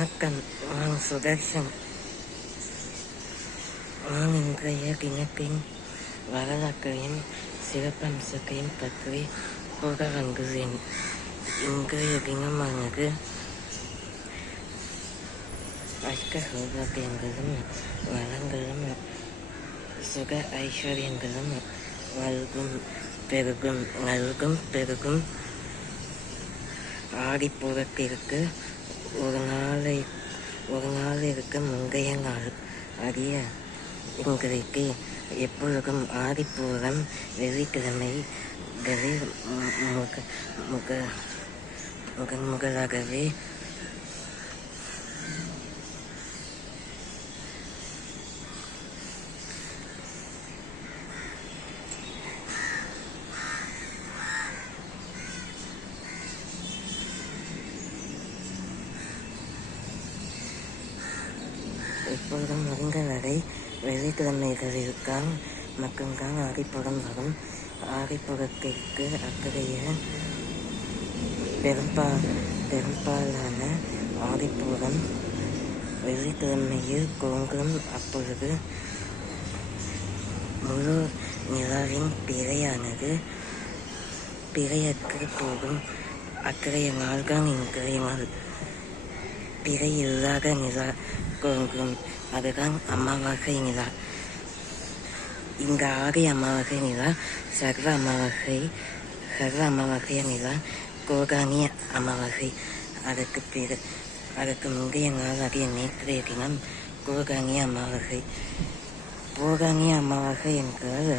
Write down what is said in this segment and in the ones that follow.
வணக்கம். நான் சுதர்ஷன். நான் இன்றைய தினத்தின் வரலாற்றையும் சிறப்பம்சத்தையும் பற்றி கூற வந்துள்ளேன். இன்றைய தினமானது அஷ்ட சௌபாக்கியங்களும் வளங்களும் சுக ஐஸ்வர்யங்களும் நல்கும் ஆடிப்பூரத்திற்கு ஒரு நாளிற்கு முந்தைய நாள் அறிய இன்றைக்கு எப்பொழுதும் ஆடிப்பூரம் வெள்ளிக்கிழமைகளில் முதலாகவே எப்பொழுதும் முடிந்த வரை வெள்ளிக்கிழமைகளில்தான் மட்டும்தான் ஆடிப்பூரம் வரும். ஆடிப்பூரத்திற்கு அத்தகைய பெரும்பாலான ஆடிப்பூரம் வெள்ளிக்கிழமையில் தோன்றும். அப்பொழுது முழு நிலாவின் பிறையானது பிறையற்று போகும். அத்தகைய நாள்தான் இன்றைய நாள். பிறை இல்லாத நிலா தோன்றும். அதுதான் அமாவாசை நிலா. இந்த ஆடி அமாவாசை நிலா சர்வ அமாவாசை நிலா கோகானி அமாவாசை. அதற்கு முந்தைய நாள் ஆகிய நேற்றைய தினம் கோகானி அமாவாசை. கோகானி அமாவாசை என்றால்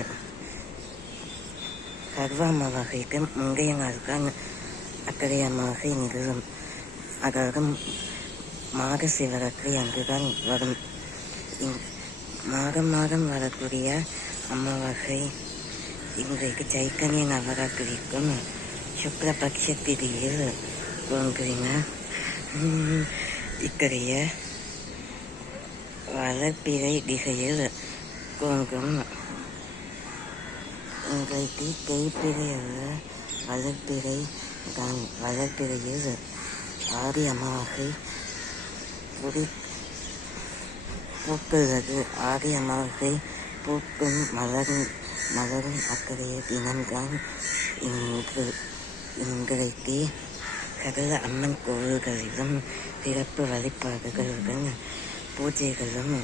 சர்வ அமாவாசைக்கு முந்தைய நாள் தான் அத்தகைய அமாவாசை நிகழும். அதாவது மாக சிவராத்திரி அன்றுதான் வரும். மாதம் வரக்கூடிய அமாவாசை இன்றைக்கு சைத்தன்ய நவராத்திரிக்கும் சுக்லபக்ஷ திதியில் தோன்றின. இத்தகைய வளர்ப்பிறை திசையில் தோன்றும். இன்றைக்கு தேய்பிறை அல்ல, வளர்ப்பிறை தான். வளர்ப்பிறையில் ஆடி அமாவாசை பூக்கிறது. ஆடி அமாவாசை பூக்கும் மலரும் அத்தகைய தினம்தான் இன்றைக்கு சகல அம்மன் கோவில்களிலும் சிறப்பு வழிபாடுகளுடன் பூஜைகளும்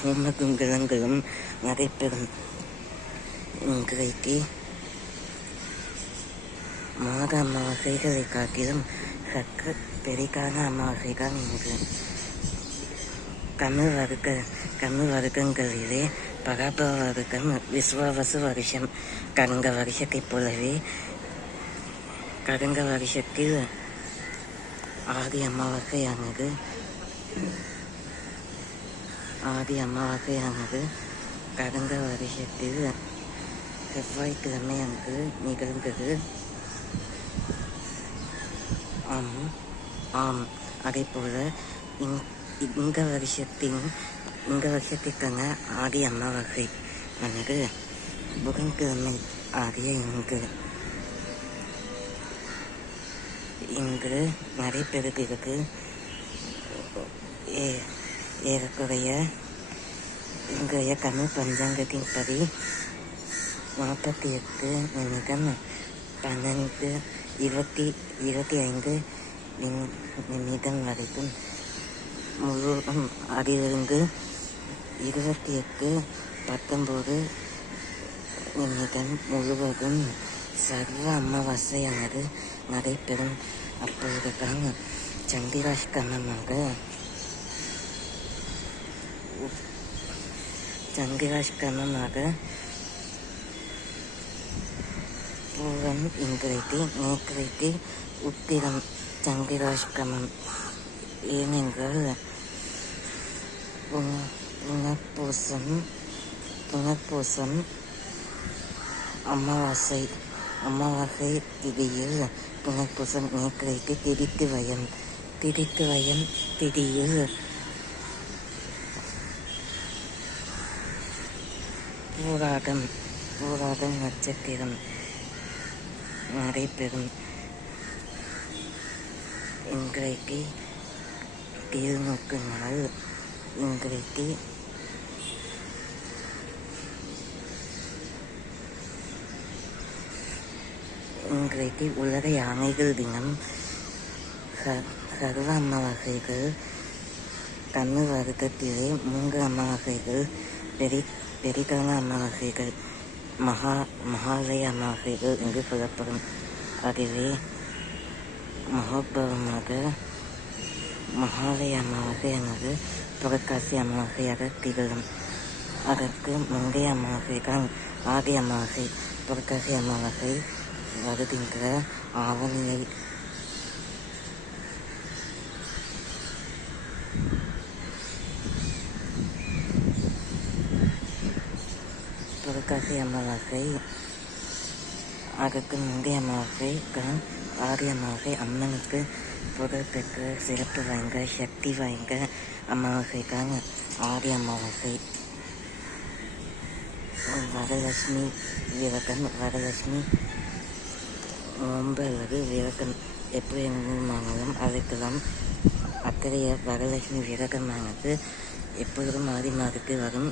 ஹோம குண்டலங்களும் நடைபெறும். இன்றைக்கு மாக அமாவாசைகளை காட்டிலும் சற்று பெரிதான அமாவாசை தான் இன்று. தமிழ் வருடங்களிலே பராபர வருடம் விஸ்வாவசு வருஷம். கடந்த வருஷத்தைப் போலவே கடந்த வருஷத்தில் ஆடி அமாவாசையானது கடந்த வருஷத்தில் செவ்வாய்க்கிழமை அன்று நிகழ்ந்தது. ஆம், அதே போல இந்த வருஷத்திற்கான ஆடி அமாவாசை ஆனது புதன்கிழமை ஆகிய இன்று நடைபெறுகிறது. ஏறக்குறைய இன்றைய தமிழ் பஞ்சாங்கத்தின் படி 48 நிமிடம் 12:25 நிமிடம் வரைக்கும் முழுவதும் அதிலிருந்து 28:19 நிமிடம் முழுவதும் சர்வ அமாவாசையானது நடைபெறும். அப்பொழுதுதான் சந்திராஷ்டமமாக பூரம் நேற்றைக்கு உத்திரம் சந்திராஷ்டமம். ஏனென்றால் புனர்பூசம் அமாவாசை திதியில் புனர்பூசம் நேற்றைக்கு திதித்துவயம் திதியில் பூராடம் நட்சத்திரம் நடைபெறும். இன்றைக்கு கீழ்நோக்கு நாள். இன்றைக்கு உலக யானைகள் தினம். சர்வ அமாவாசைகள் கண்ணு வருடத்திலே 3 அமாவாசைகள் பெரிதான அமாவாசைகள் மகாலய அமாவாசைகள் என்று சொல்லப்படும். அதுவே மகோத்பவமாக மகாலய அமாவாசை என்பது புரட்டாசி அமாவாசையாக திகழும். அதற்கு முந்தைய அமாவாசை தான் ஆதி அமாவாசை. புரட்டாசி அமாவாசை வருகின்ற ஆவணியை புரட்டாசி அமாவாசை. அதற்கு முந்தைய அமாவாசை தான் ஆதி அமாவாசை. அம்மனுக்கு புகழ்பெற்ற சிறப்பு வாய்ந்த சக்தி வாய்ந்த அமாவாசை தான் ஆதி அமாவாசை. வரலட்சுமி விரதம். வரலட்சுமி நோன்பு அல்லது விரதம் எப்படி வேண்டுமானாலும் அழைக்கலாம். அத்தகைய வரலட்சுமி விரதமானது எப்பொழுதும் ஆதி மாதத்தில் வரும்.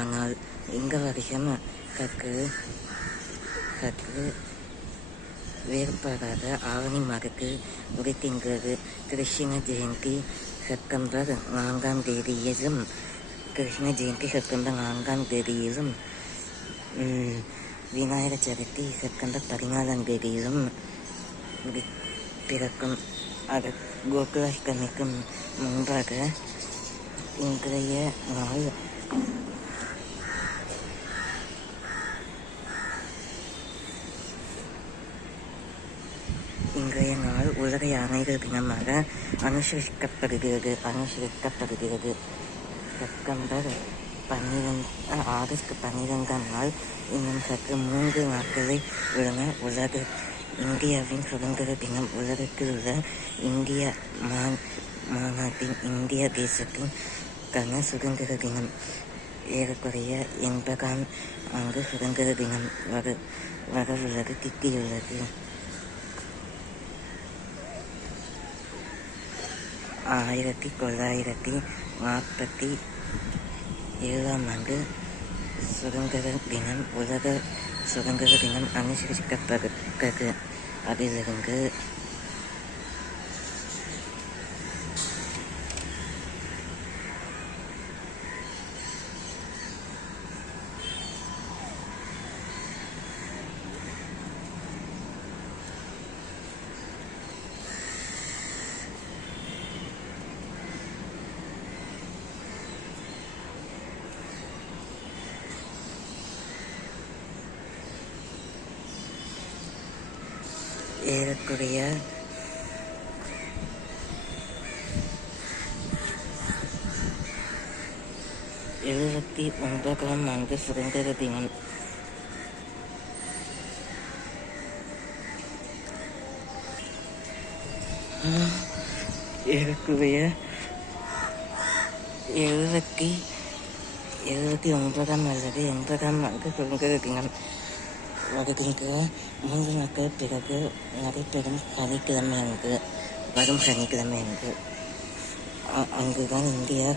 ஆனால் இந்த வருஷம் சற்று வேறுபாடாக ஆவணி மாதத்தில் உரைக்கின்றது. கிருஷ்ண ஜெயந்தி செப்டம்பர் 4ஆம் தேதியிலும் விநாயகர் சதுர்த்தி செப்டம்பர் 14ஆம் தேதியிலும் பிறக்கும். அது கோகுலாஷ்டமிக்கு முன்பாக இன்றைய நாள் உலக யானைகள் தினமாக அனுசரிக்கப்படுகிறது. ஆகஸ்ட் 12ஆம் நாள் இன்னும் சற்று 3 நாட்களை உள்ளன. இந்தியாவின் சுதந்திர தினம். உலகத்தில் உள்ள இந்திய மாநாட்டின் இந்திய தேசத்தின் சுதந்திர தினம். ஏறக்குறைய 80ஆம் ஆண்டு சுதந்திர தினம் வரவுள்ளது திட்டியுள்ளது. 1947ஆம் ஆண்டு சுதந்திர தினம். உலக சுதந்திர தினம் அனுசரிக்கப்பட்டது. அதிலிருந்து ஏறக்குறைய 79ஆம் ஆண்டு சுதந்திர தினம். ஏறக்குறைய 79ஆம் அல்லது 80ஆம் ஆண்டு சுதந்திர தினம் வருகின்ற 3 நாட்கள் பிறகு நடைபெறும் வரும் சனிக்கிழமை அன்று அங்குதான் இந்தியா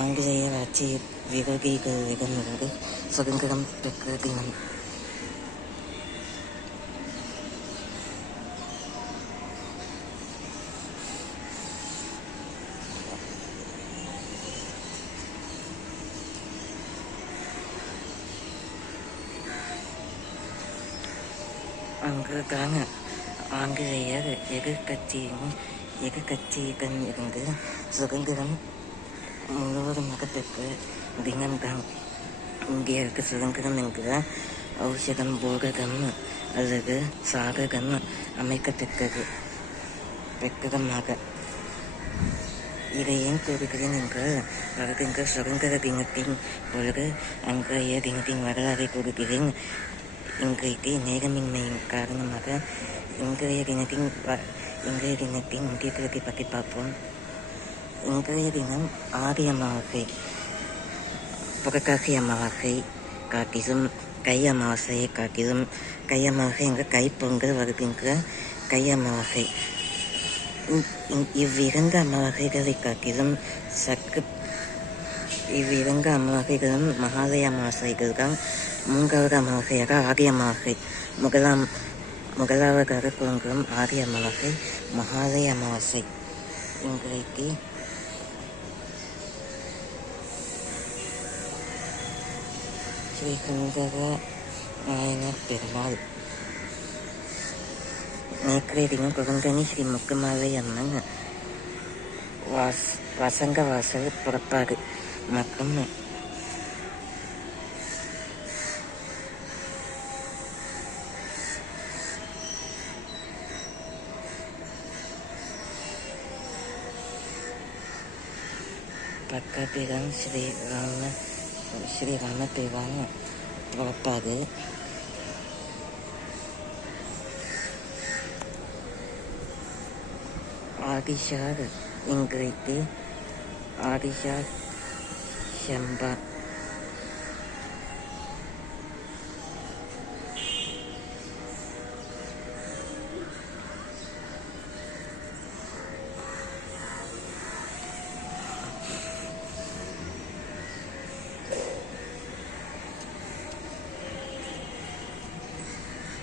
ஆங்கிலேயர் ஆட்சி விரோதிகளிடமிருந்து சுதந்திரம் பெற்ற தினம். அங்குதான் ஆங்கிலேயர் எதிர்கட்சியிடம் இருந்து சுதந்திரம் முழுவதுமாக பெற்ற தினம்தான். இந்தியாவுக்கு சுதந்திரம் என்கிற ஔஷதம் போதகம் அல்லது சாதகம் அமைக்கப்பெற்றது. இதை ஏன் கூறுகிறேன் என்றால் வருகின்ற சுதந்திர தினத்தின் பொழுது அன்றைய தினத்தின் வரலாறை கூறுகிறேன். இன்றைக்கு நேரமின்மையின் காரணமாக இன்றைய தினத்தின் முக்கியத்துவத்தை பற்றி பார்ப்போம். இன்றைய தினம் ஆதி அமாவாசை. புரட்டாசி அமாவாசை காட்டிலும் கை அமாவாசையை காட்டிலும் கை அமாவாசை என்ற கைப்பொங்கல் வருகின்ற கை அமாவாசை. இவ்விரண்டு அமாவாசைகளை காட்டிலும் சற்று இவ்விரண்டு அமாவாசைகளும் மகாலய அமாவாசைகள் தான். மூன்றாவது அமாவாசையாக ஆடி அமாவாசை. முதலாவதாக தோன்றும் ஆடி அமாவாசை மகாலய அமாவாசை. இன்றைக்கு ஸ்ரீ சுந்தர நாயனார் பெருமாள், நேற்றைய தினம் குருங்கனி ஸ்ரீ முக்குமாலை அம்மன் வசங்க வாசல் புறப்பாடு மற்றும் பக்கபிரான் ஸ்ரீராமபிரான் புறப்பாடு. ஆதிஷார் இன்றைக்கு ஆதிஷார் செம்பா.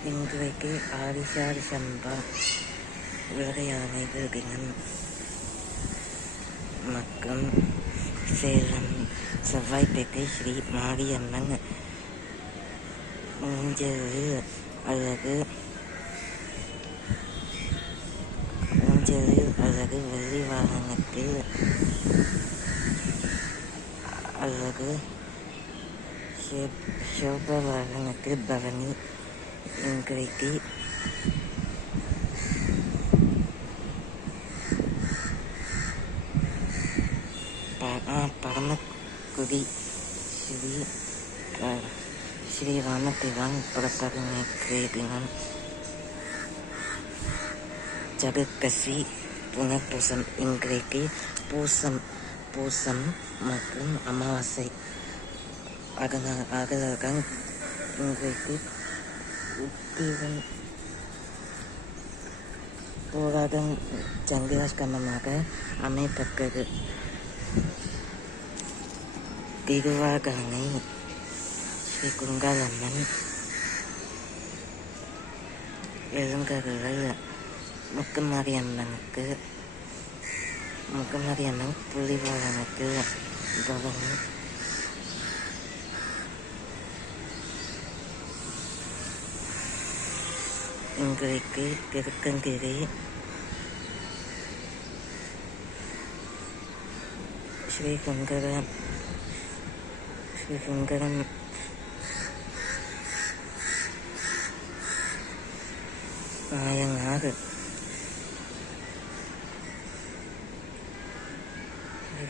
இன்றைக்கு ஆதிஷார் சம்பா விளையானைகள் தினம் மற்றும் சேலம் செவ்வாய்ப்பேட்டை ஸ்ரீ மாரியம்மன் ஊஞ்சலில் அல்லது வெள்ளி வாகனத்தில் அல்லது சோப வாகனத்தில் பவனி. இன்றைக்கு பரமக்குடி ஸ்ரீராமபிரான் புறப்பாடு. நேற்றைய தினம் ஜகத்கசி புனர்பூசம். இன்றைக்கு பூசம் மற்றும் அமாவாசை. அதனால்தான் இன்றைக்கு உத்திரம் போராடம் சந்திராஷ்டமமாக அமைப்பட்டது. திருவாகானை ஸ்ரீ குங்காலம்மன் எழுங்கர்கள் முக்குமாரியம்மன் புலிவாகனத்தில் பவனி. இன்றைக்கு திருக்கங்கிரி ஸ்ரீ சுந்தரம் நாயனார்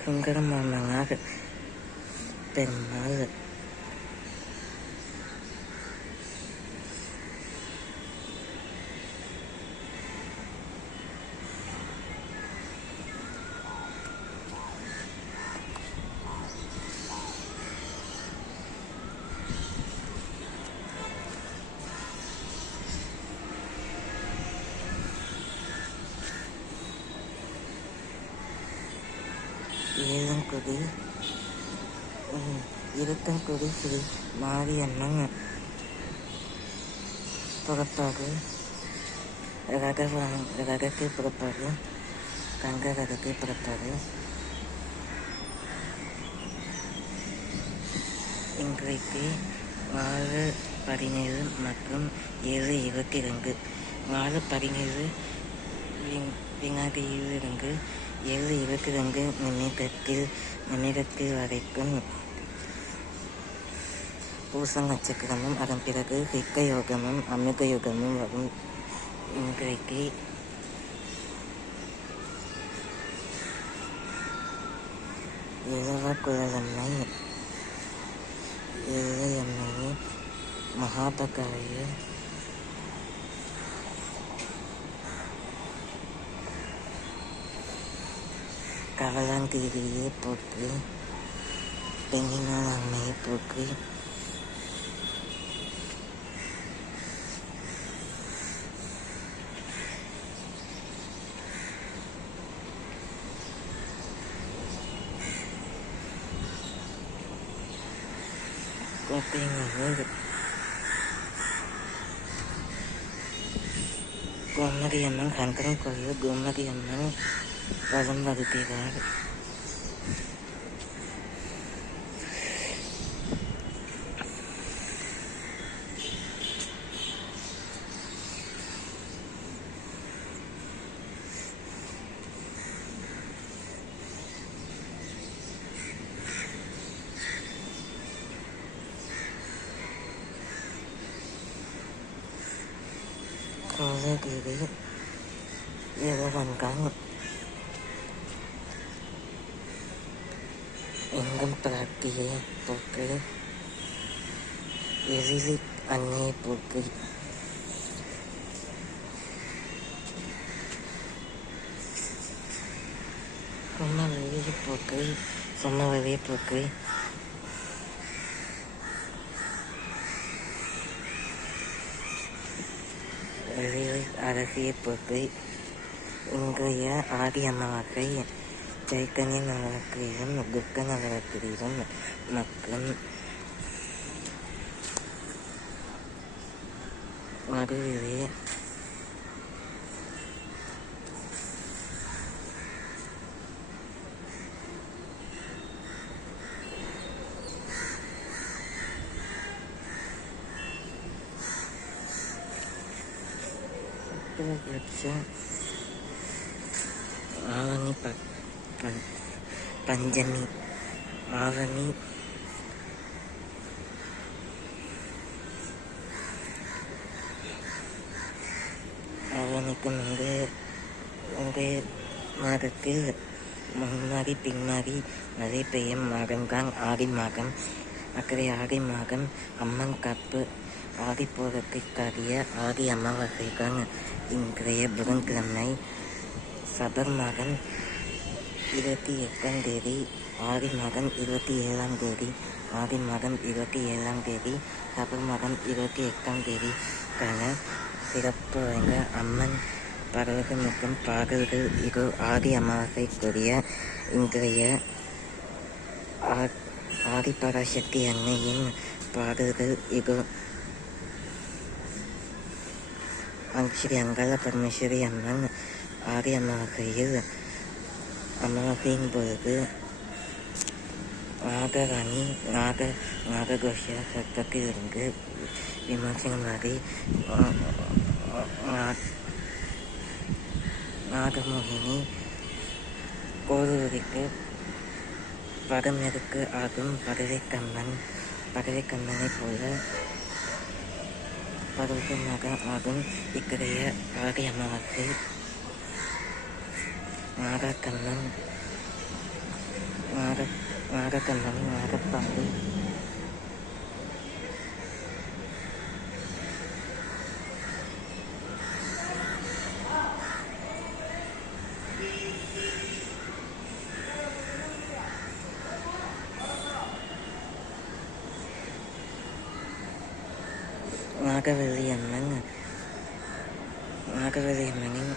சுந்தரம் மாமனார் பெருமாள். இருத்தங்குடி ஸ்ரீ மாரியம்மன் புறப்பாடு. ரகக்கு புறப்பாடு. கங்க ரகக்கு புறப்பாடு. இன்றைக்கு 4:17 மற்றும் 7:22 4:17 வினாடியிலிருந்து 7:22 நிமிடத்தில் வரைக்கும் பூச நட்சத்திரமும் அதன் பிறகு ஹிக்க யோகமும் அமிர்த யோகமும் வரும். இன்றைக்கு இளவ குழலம்மை இளையம்மை மகாபகாய கவலாந்தீரியை போற்றி பெண்ணினால் அம்மையை போற்றி வருகிறார். கோமதி அம்மன் சங்கரன் கோயில் கோமதி அம்மன் வலம் வருகிறார். கோலகிரி இறைவன்கள் எங்கும் பிரார்த்தியை போக்கு எழிலி அன்னையை போக்கு சொன்ன வழியை போக்கு சொன்ன வழியை போக்கு அரசியை போக்கு இன்றைய ஆடி அமாவாசை சைத்தன்ய நவராத்திரியிலும் துர்க்க நவராத்திரியிலும் மக்கள் வருவதே ஆவணி பஞ்சமி ஆவணிக்கு முந்தைய மாதத்தில் முன்னாடி பின்னாடி மழை பெய்யும் மாதம்தான் ஆடி மாதம். அக்கறை ஆடி மாதம் அம்மன் காப்பு ஆடிப்போதற்காகிய ஆடி அமாவாசைதான் இன்றைய புதன்கிழமை சபர் மாதம் 28ஆம் தேதி ஆடி மாதம் 27ஆம் தேதி ஆடி மாதம் 27ஆம் தேதி சபர் மாதம் 28ஆம் தேதிக்கான சிறப்பு வாய்ந்த அம்மன் பரவசமிக்கும் பாடல்கள் இது ஆடி அமாவாசைக்குரிய இன்றைய ஆதிபராசக்தி அன்னையின் பாடல்கள் இது. ஸ்ரீ அங்காள பரமேஸ்வரி அம்மன் ஆடி அமாவாசையில் அமாவாசையின் பொழுது நாகராணி நாககோஷ சத்தத்திலிருந்து விமர்சனமாகி நாகமோகினி கோவிலுக்கு பகமெருக்கு ஆகும் பகவைக்கம்மனை போல பருவமாக ஆகும் இக்கரைய ஆடி அமாவாசை நாகக்கண்ணன் நாகப்பாம்பு நாகவல்லி அம்மனின்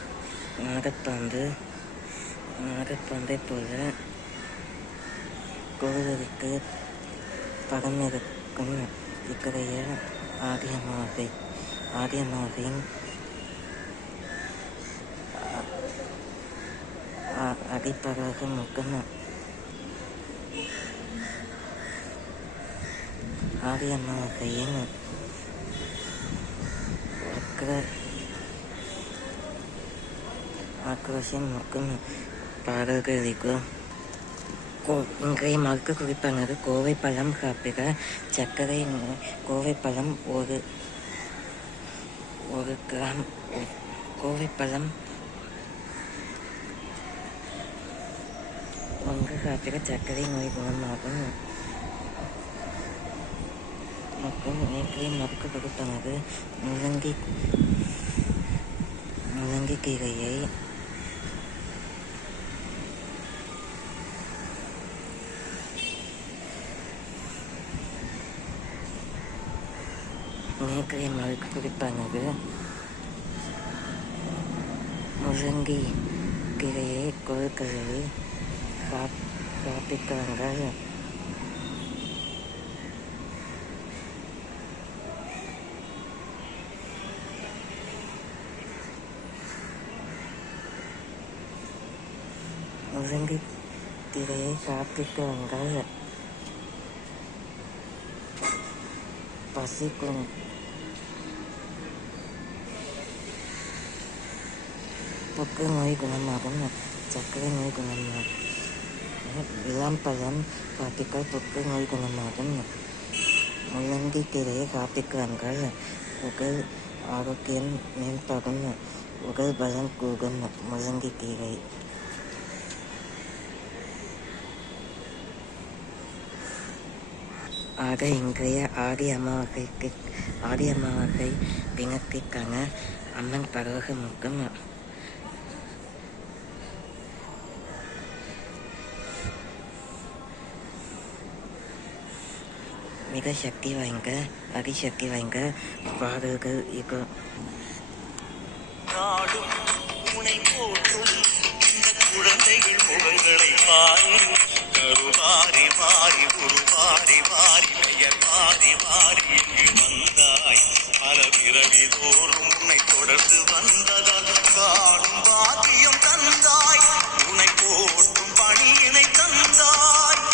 நாகப்பாம்பை போல கோவிலுக்கு படம் இருக்கும் இக்கரைய ஆடி அமாவாசையின் அடிப்பதாக முக்கம் ஆடி அமாவாசையின் ஆக்ரோஷம் முக்கம் பாடல்கள் இன்றைய மருத்துவ குறிப்பானது கோவை பழம் சாப்பிட சர்க்கரை கோவை பழம் ஒரு கிராம் கோவை பழம் ஒன்று சாப்பிட சர்க்கரை நோய் குணமாகும். மற்றும் இன்றைய மருத்துவ குறிப்பானது முள்ளங்கி கீரையை நேற்றைய மழைக்கு குறிப்பானது முள்ளங்கி கீரையை கொழுக்கலையை சாப்பிட்டாங்க. முள்ளங்கி கீரையை சாப்பிட்டு வந்தால் பசிக்கும். புற்று நோய் குணமாகும். சர்க்கரை நோய் குணமாகும். இளம்பழம் சாப்பிட்டால் புற்று நோய் குணமாகும். முள்ளங்கி கீரையை சாப்பிட்டு வந்தால் உடல் ஆரோக்கியம் மேம்படும். உடல் பலம் கூடும். முள்ளங்கி கீரை. ஆக இன்றைய ஆடி அமாவாசை தினத்திற்கான அம்மன் பரவசமுக்கும் மிக சக்தி வாய்ந்த அதிசக்தி வாய்ந்த பாடல்கள் இது. குழந்தைகள் முகங்களை பாரி கருமாறி மாறி உருமாறி மாறி பெயர் மாறி மாறி எங்கு வந்தாய் பல பிறவி தோறும் உன்னை தொடர்ந்து வந்ததால் காணும் பாக்கியம் தந்தாய் உன்னை போற்றும் பணியினை தந்தாய்.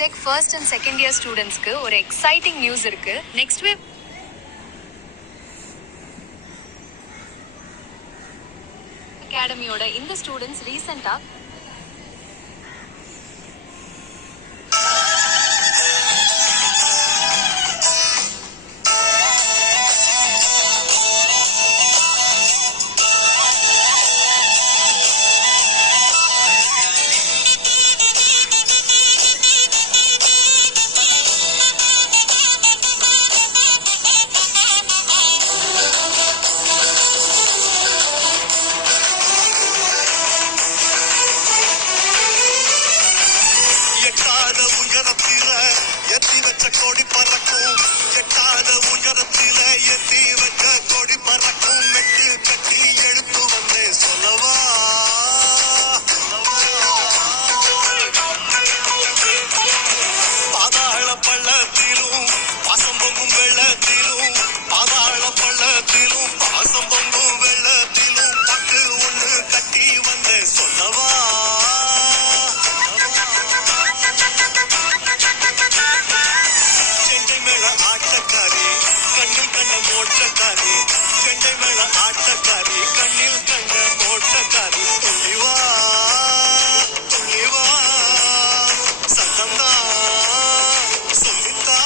BTech first and second year ஸ்டூடெண்ட்ஸ்க்கு ஒரு எக்ஸைட்டிங் நியூஸ் இருக்கு. நெக்ஸ்ட் வேவ் அகாடமியோட இந்த ஸ்டூடெண்ட்ஸ் ரீசெண்டா எத்தி வச்ச கொடி பறக்கும், எட்டாத உயரத்தில எத்தி வச்ச கொடி பறக்கும். மெட்டு கட்டி எழுத்து வந்து சொல்லவா, பாதாள பள்ளத்திலும் பாசம் பொங்கும் வெள்ளத்திலும், பாதாள பள்ளத்திலும் பாசம் பொங்கும் வெள்ளத்திலும் பட்டு ஒண்ணு கட்டி வந்து சொல்லவா. மோட்சக்காரி செண்டை மேல ஆட்டக்காரி, கண்ணில் கண்ட மோட்சக்காரி. துள்ளிவா துள்ளிவா சத்தந்தா சொல்லித்தா.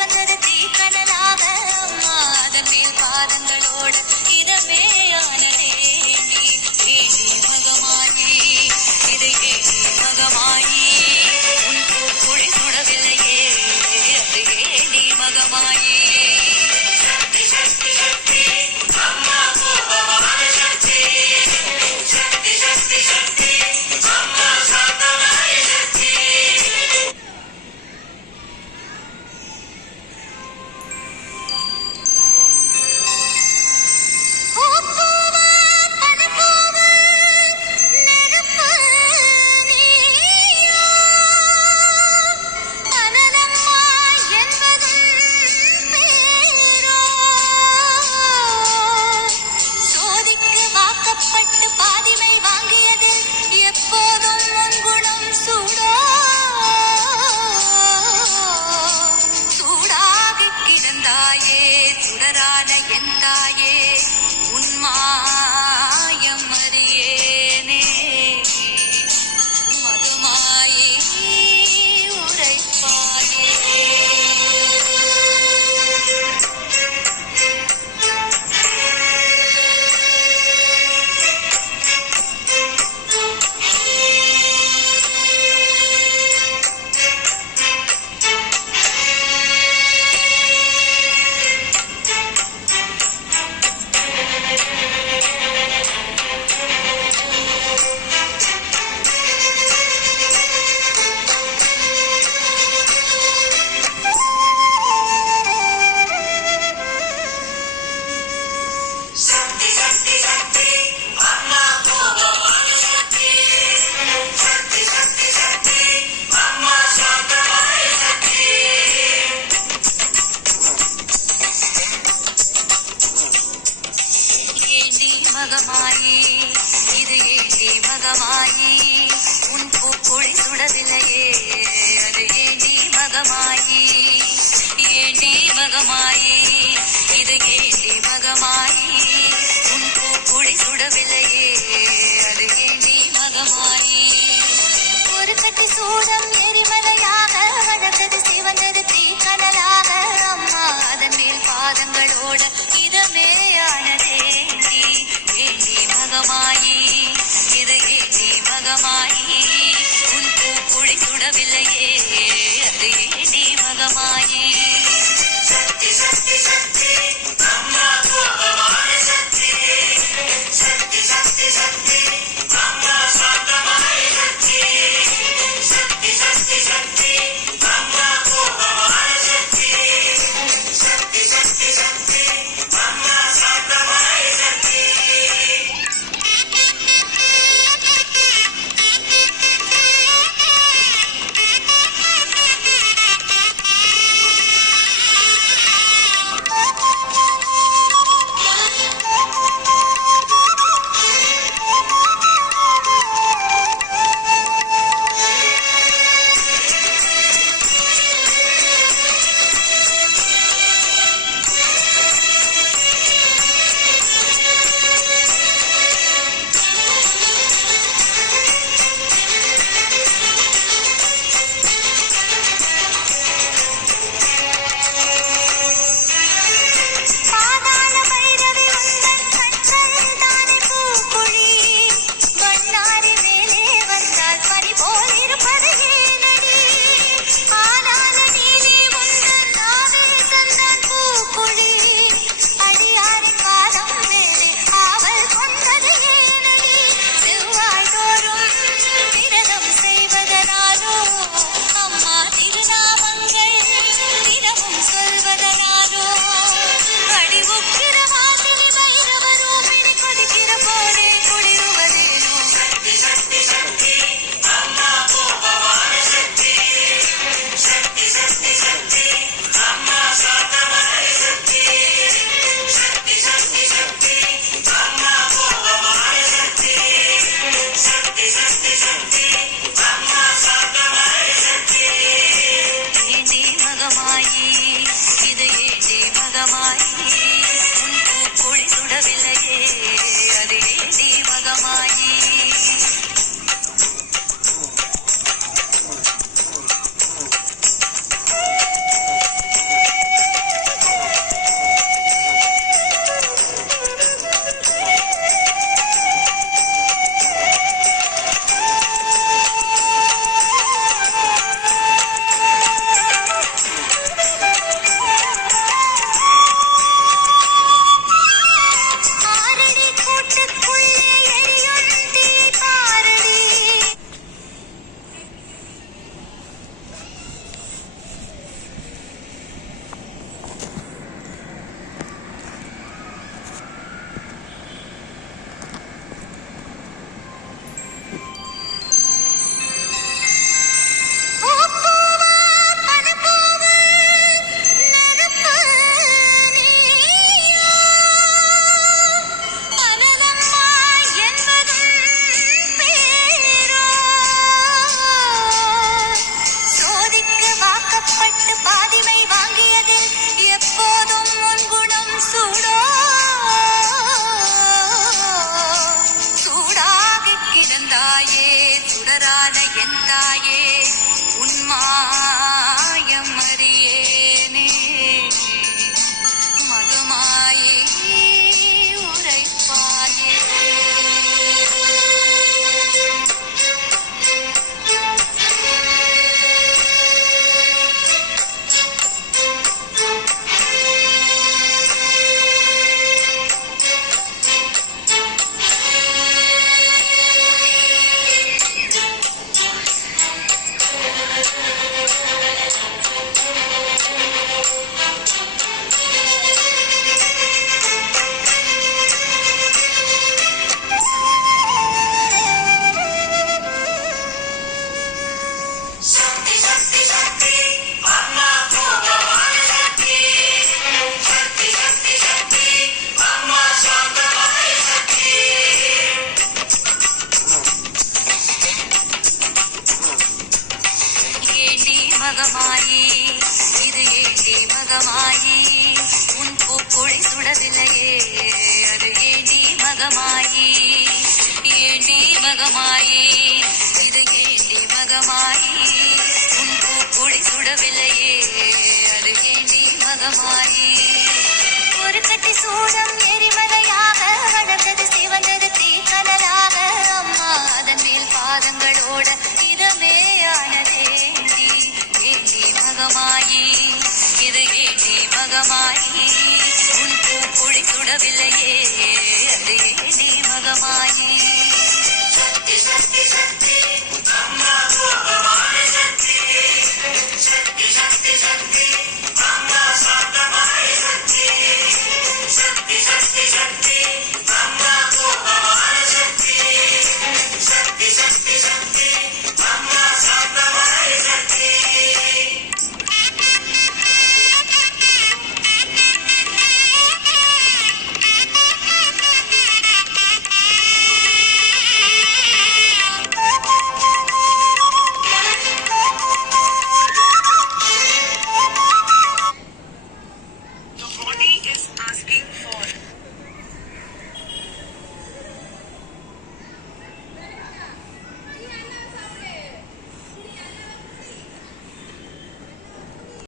வந்தது தீக்கனலாக அம்மா அதன் மேல் பாதங்களோட இதமே ஆனதே ஏடி மகமாயி, இது ஏடி மகமாயி, உன் பூக்குழி சுடவில்லையே அது ஏடி மகமாயி. சக்தி சக்தி சக்தி அம்மா கோபமான சக்தி, சக்தி சக்தி சக்தி அம்மா சாந்தமாய சக்தி. பாதிமை வாங்கியது எப்போதும் உன்குணம் சூடாகி கிடந்தாயே சுடரான என் தாயே, உன்மாயம் அறியேனே மதுமாயே உரைப்பாயே. சக்தி சக்தி சக்தி அம்மா கோபமான சக்தி, சக்தி சக்தி சக்தி அம்மா சாந்தமாய சக்தி. ஏண்டி மகமாயி, இது ஏண்டி மகமாயி, உன் பூக்குழி சுடவில்லையே அது ஏண்டி மகமாயி. ஏண்டி மகமாயி, இது ஏண்டி மகமாயி, உன் பூக்குழி சுடவில்லையே அது ஏண்டி மகமாயி. ஒரு கட்டி சூடம் எரிமலையாக வளர்ந்தது சிவந்தது தீக்கனலாக அம்மா அதன் மேல் பாதங்களோட இதமே ஆனதேண்டி ஏண்டி மகமாயி, இது ஏண்டி மகமாயி, உன் பூக்குழி சுடவில்லையே அது ஏண்டி மகமாயி. சக்தி சக்தி சக்தி அம்மா கோபமான சக்தி, சக்தி சக்தி சக்தி அம்மா சாந்தமாய சக்தி, சக்தி சக்தி சக்தி அம்மா கோபமான சக்தி, சக்தி சக்தி சக்தி சுடரான என் தாயே உன்மாயம் அறியேனே மகமாயே உரைப்பாயே மகமாயி இது ஏண்டி மகமாயி உன் பூப்பொழி சுடவில்லையே அது ஏண்டி மகமாயி ஏண்டி மகமாயி இது ஏண்டி மகமாயி உன் பூப்பொழி சுடவில்லையே அது ஏண்டி மகமாயி ஒரு கட்டி சூடம் எரிமலையாக வளர்ந்தது சிவந்தது தீக்கனலாக அம்மா அதன் மேல் பாதங்களோட இதமே ஆனதேண்டி ஏண்டி மகமாயி இது ஏண்டி மகமாயி